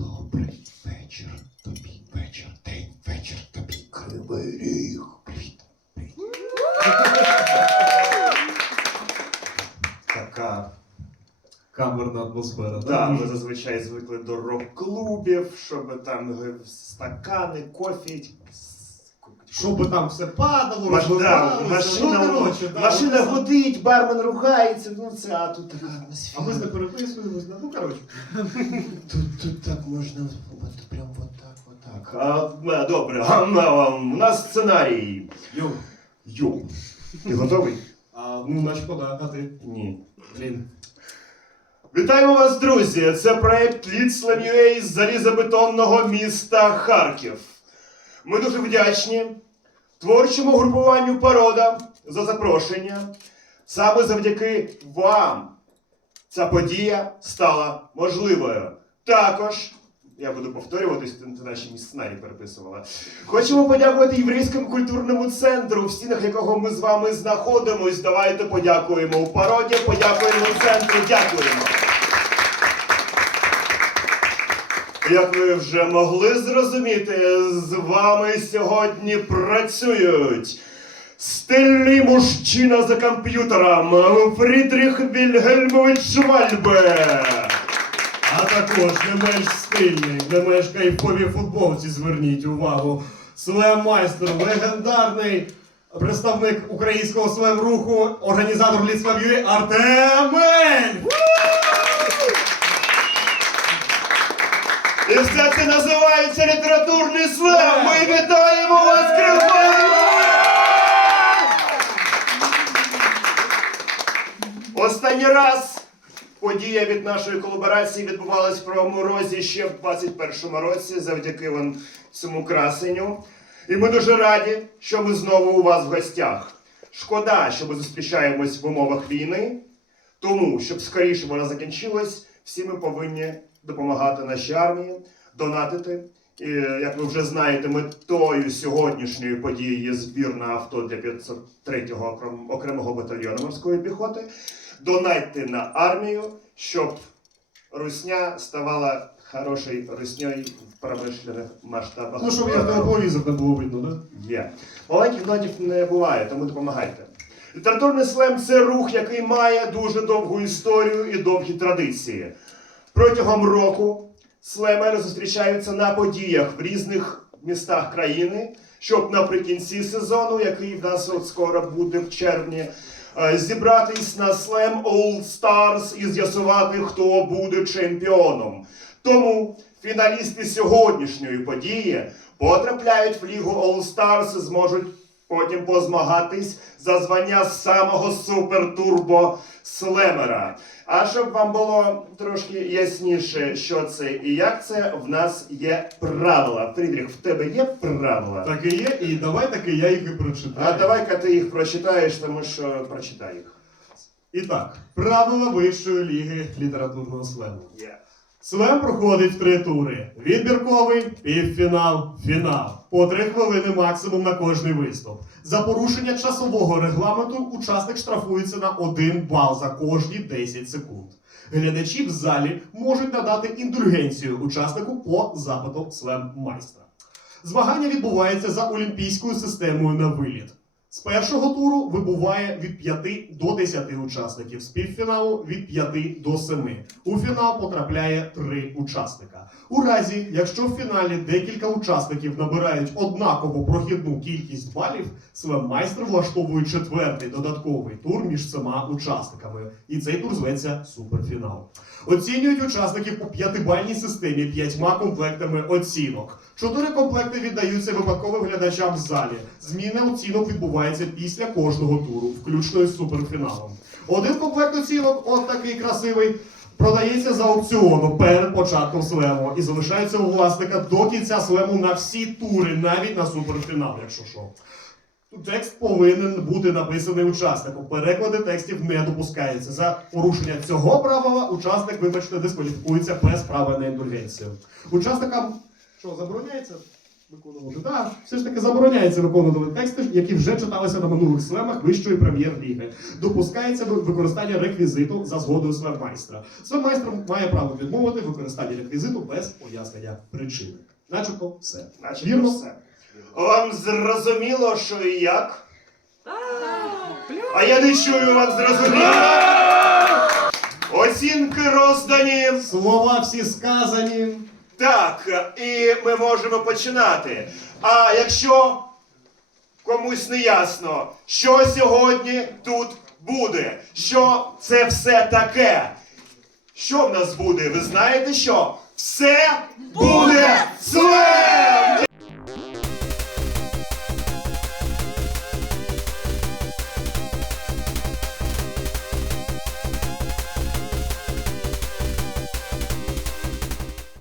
Добрий вечір тобі, вечір, день, вечір тобі, кривий ріг. Привіт. Привіт. Така. Камерна атмосфера. Да, ми зазвичай звикли до рок-клубів, щоб там стакани, кофі. Щоб там все падало, Маш- да, розбивалося. машина, ну, коротше, да, машина гудить, бармен ругається, ну це, а тут така А ми з не переписуємось, да? ну коротше. Тут, тут так можна, от прям вот так, вот так. А, е, добре, а, а, у нас сценарій. Йоу. Йоу. Ти готовий? А, ну, начебто, да, а ти? Ні. Блін. Вітаємо вас, друзі! Це проект Ліцлем.ua з залізобетонного міста Харків. Ми дуже вдячні творчому групуванню Порода за запрошення. Саме завдяки вам ця подія стала можливою. Також, я буду повторюватись, ти наші мій сценарій переписувала. Хочемо подякувати Єврейському культурному центру, в стінах якого ми з вами знаходимось. Давайте подякуємо у породі, подякуємо центру, дякуємо. Як ви вже могли зрозуміти, з вами сьогодні працюють стильний мужчина за комп'ютером Фрідріх Вільгельмович Швальбе. А також не менш стильний, не менш кайфові футболці, зверніть увагу. Слем-майстер, легендарний представник українського слем-руху, організатор Ліцвав'юї Артем Ель! І все це називається літературний слем. Ми вітаємо вас, Кривбай! Останній раз подія від нашої колаборації відбувалась в Правому Розі ще в 21-му році, завдяки вон цьому красенню. І ми дуже раді, що ми знову у вас в гостях. Шкода, що ми зустрічаємось в умовах війни. Тому, щоб скоріше вона закінчилась, всі ми повинні допомагати нашій армії, донатити. І, як ви вже знаєте, метою сьогоднішньої події є збір на авто для 503-го окрем- окремого батальйону морської піхоти. Донатьте на армію, щоб русня ставала хорошою русньою в промишлених масштабах. Ну, щоб як тепловізор не було видно, да? Є. Маленьких донатів не буває, тому допомагайте. Літературний слем це рух, який має дуже довгу історію і довгі традиції. Протягом року слемери зустрічаються на подіях в різних містах країни, щоб наприкінці сезону, який в нас от скоро буде в червні, е, зібратись на слем All Stars і з'ясувати, хто буде чемпіоном. Тому фіналісти сьогоднішньої події потрапляють в Лігу All Stars, зможуть потім позмагатись за звання самого супер-турбо слемера. А щоб вам було трошки ясніше, що це і як це, в нас є правила. Фрідріх, в тебе є правила? Так і є, і давай таки я їх і прочитаю. А давай-ка ти їх прочитаєш, тому що прочитай їх. І так, правила Вищої ліги літературного слему. Є. Слем проходить три тури: відбірковий, півфінал, фінал. По три хвилини максимум на кожний виступ. За порушення часового регламенту учасник штрафується на один бал за кожні 10 секунд. Глядачі в залі можуть надати індульгенцію учаснику по запиту слем майстра. Змагання відбувається за олімпійською системою на виліт. З першого туру вибуває від 5 до 10 учасників, з півфіналу від 5 до 7. У фінал потрапляє 3 учасника. У разі, якщо в фіналі декілька учасників набирають однакову прохідну кількість балів, слем-майстер влаштовує четвертий додатковий тур між цими учасниками. І цей тур зветься суперфінал. Оцінюють учасників у п'ятибальній системі п'ятьма комплектами оцінок. Чотири комплекти віддаються випадковим глядачам в залі. Зміна оцінок відбувається після кожного туру, включно із суперфіналом. Один комплект оцінок, от такий красивий, продається за аукціону перед початком слему і залишається у власника до кінця слему на всі тури, навіть на суперфінал, якщо що. Текст повинен бути написаний учасником. Переклади текстів не допускаються. За порушення цього правила учасник, вибачте, дискваліфікується без права на індульгенцію. Учасникам що забороняється? Виконувати. Так, все ж таки забороняється виконувати тексти, які вже читалися на минулих слемах вищої прем'єр-ліги. Допускається ви- використання реквізиту за згодою слеммайстра. Слеммайстер має право відмовити використання реквізиту без пояснення причини. Начебто все. Наче Вірно? все. Вам зрозуміло, що і як? А я не чую, вам зрозуміло. Оцінки роздані. Слова всі сказані. Так, і ми можемо починати. А якщо комусь не ясно, що сьогодні тут буде, що це все таке? Що в нас буде? Ви знаєте що? Все буде слем!